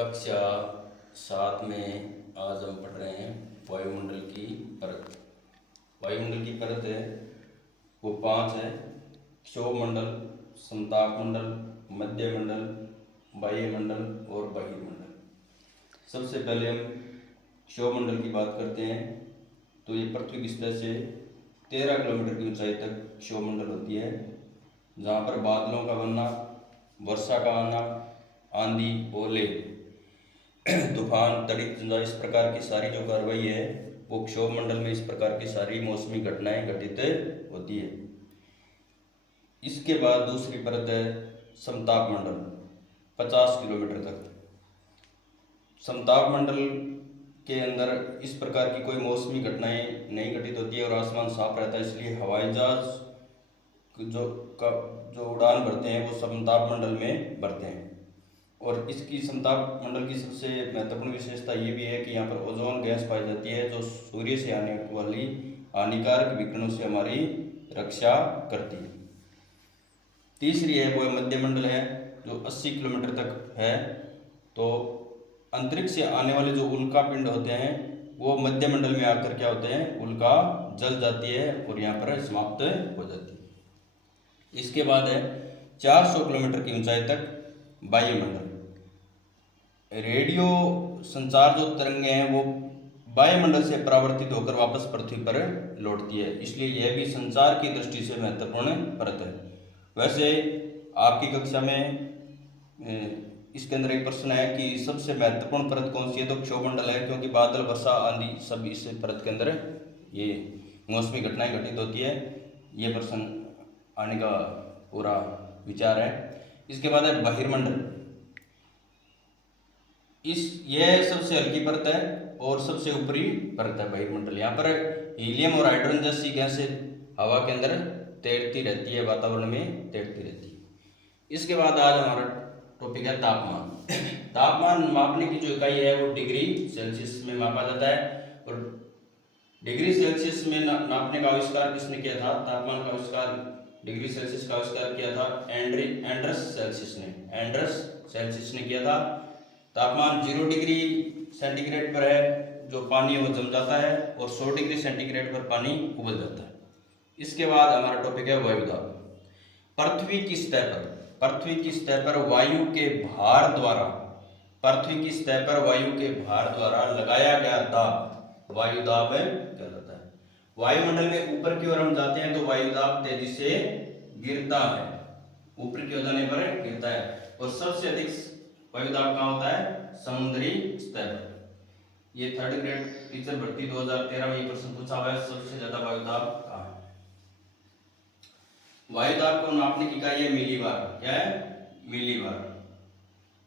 कक्षा 7 में आज हम पढ़ रहे हैं वायुमंडल की परत। वायुमंडल की परत है वो 5 है: क्षोभमंडल, समतापमंडल, मध्यमंडल, वायुमंडल और बहिर्मंडल। सबसे पहले हम क्षोभमंडल की बात करते हैं। तो ये पृथ्वी की सतह से 13 किलोमीटर की ऊंचाई तक क्षोभमंडल होती है, जहाँ पर बादलों का बनना, वर्षा का आना, आंधी, ओले, तूफान, तड़ित, इस प्रकार की सारी जो कार्रवाई है वो क्षोभमंडल में इस प्रकार की सारी मौसमी घटनाएं घटित होती है। इसके बाद दूसरी परत है समताप मंडल, 50 किलोमीटर तक। समताप मंडल के अंदर इस प्रकार की कोई मौसमी घटनाएं नहीं घटित होती है और आसमान साफ रहता है, इसलिए हवाई जहाज जो उड़ान भरते हैं वो समताप मंडल में भरते हैं। और इसकी समताप मंडल की सबसे महत्वपूर्ण विशेषता ये भी है कि यहाँ पर ओजोन गैस पाई जाती है, जो सूर्य से आने वाली हानिकारक विकिरणों से हमारी रक्षा करती है। तीसरी है वो मध्यमंडल है, जो 80 किलोमीटर तक है। तो अंतरिक्ष से आने वाले जो उल्का पिंड होते हैं वो मध्यमंडल में आकर क्या होते हैं, उल्का जल जाती है और यहाँ पर समाप्त हो जाती है। इसके बाद है 400 किलोमीटर की ऊंचाई तक वायुमंडल। रेडियो संचार जो तरंगें हैं वो वायुमंडल से परावर्तित होकर वापस पृथ्वी पर लौटती है, इसलिए यह भी संचार की दृष्टि से महत्वपूर्ण परत है। वैसे आपकी कक्षा में इसके अंदर एक प्रश्न है कि सबसे महत्वपूर्ण परत कौन सी है, तो क्षोभमंडल है, क्योंकि बादल, वर्षा, आंधी सब इस परत के अंदर ये मौसमी घटनाएं घटित होती है। ये प्रश्न आने का पूरा विचार है। इसके बाद है बहिर्मंडल। यह सबसे हल्की परत है और सबसे ऊपरी परत है बहिर्मंडल। यहाँ पर हीलियम और हाइड्रोजन जैसी गैसें हवा के अंदर तैरती रहती है, वातावरण में तैरती रहती है। इसके बाद आज हमारा टॉपिक है तापमान। तापमान मापने की जो इकाई है वो डिग्री सेल्सियस में मापा जाता है। और डिग्री सेल्सियस में नापने का आविष्कार किसने किया था? तापमान का आविष्कार, डिग्री सेल्सियस का आविष्कार किया था एंड्रस सेल्सियस ने किया था। तापमान 0 डिग्री सेंटीग्रेड पर है जो पानी वो जम जाता है, और 100 डिग्री सेंटीग्रेड पर पानी उबल जाता है। इसके बाद हमारा टॉपिक है वायुदाब। पृथ्वी की सतह पर वायु के भार द्वारा लगाया गया दाब वायुदाब कहलाता है। वायुमंडल में ऊपर की ओर हम जाते हैं तो वायुदाब तेजी से गिरता है, ऊपर की ओर जाने पर गिरता है। और सबसे अधिक वायुदाब कहाँ होता है? समुद्री स्तर पर। ये 3rd ग्रेड टीचर भर्ती 2013 में ये प्रश्न पूछा हुआ है, सबसे ज्यादा वायुदाब कहाँ है? वायुदाब को नापने की इकाई है मिलीबार। क्या है?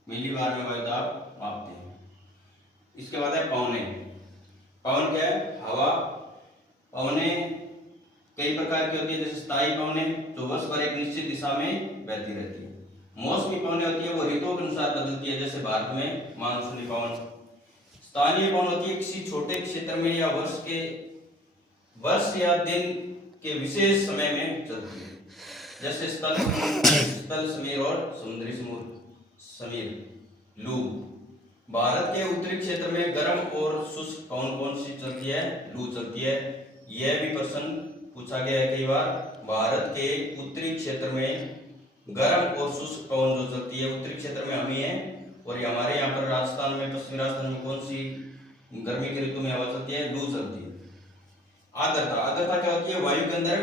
मिलीबार में वायुदाब मापते हैं। इसके बाद है पवन क्या है? हवा। पवनें कई प्रकार की होती है, जैसे स्थायी पवनें जो वर्ष भर एक निश्चित दिशा में बहती रहती है। मौसमी पवनें होती है वो ऋतुओं के अनुसार बदलती है, जैसे भारत में मानसूनी पवन। स्थानीय पवन होती है किसी छोटे क्षेत्र में या वर्ष या दिन के विशेष समय में चलती है, जैसे स्थल समीर और समुद्री समीर। लू। भारत के उत्तरी क्षेत्र में गर्म और शुष्क कौन सी चलती है? लू चलती है। यह भी प्रश्न पूछा गया है कई बार। भारत के उत्तरी क्षेत्र में गर्म और शुष्क पवन जो चलती है, उत्तरी क्षेत्र में हम ही है, और ये हमारे यहाँ पर राजस्थान में, पश्चिमी राजस्थान में कौन सी गर्मी के ऋतु में हवा चलती है? लू चलती है। आर्द्रता क्या होती है? वायु के अंदर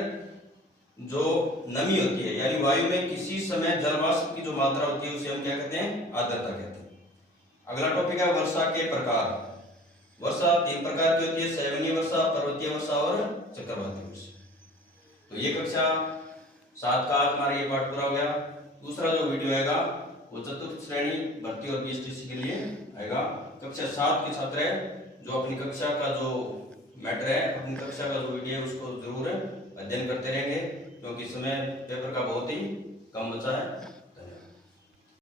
जो नमी होती है, यानी वायु में किसी समय जलवाष्प की जो मात्रा होती है उसे हम क्या कहते हैं? आर्द्रता कहते हैं। अगला टॉपिक है वर्षा के प्रकार। वर्षा 3 प्रकार की होती है: सैवनीय वर्षा, पर्वतीय वर्षा और चक्रवाती वर्षा। तो ये कक्षा 7 का हमारा ये पाठ पूरा हो गया। दूसरा जो वीडियो आएगा वो 4th श्रेणी भर्ती और बीएसटीसी के लिए आएगा। कक्षा 7 के छात्र है जो अपनी कक्षा का जो मैटर है, अपनी कक्षा का जो वीडियो है उसको जरूर अध्ययन करते रहेंगे, क्योंकि समय पेपर का बहुत ही कम बचा है।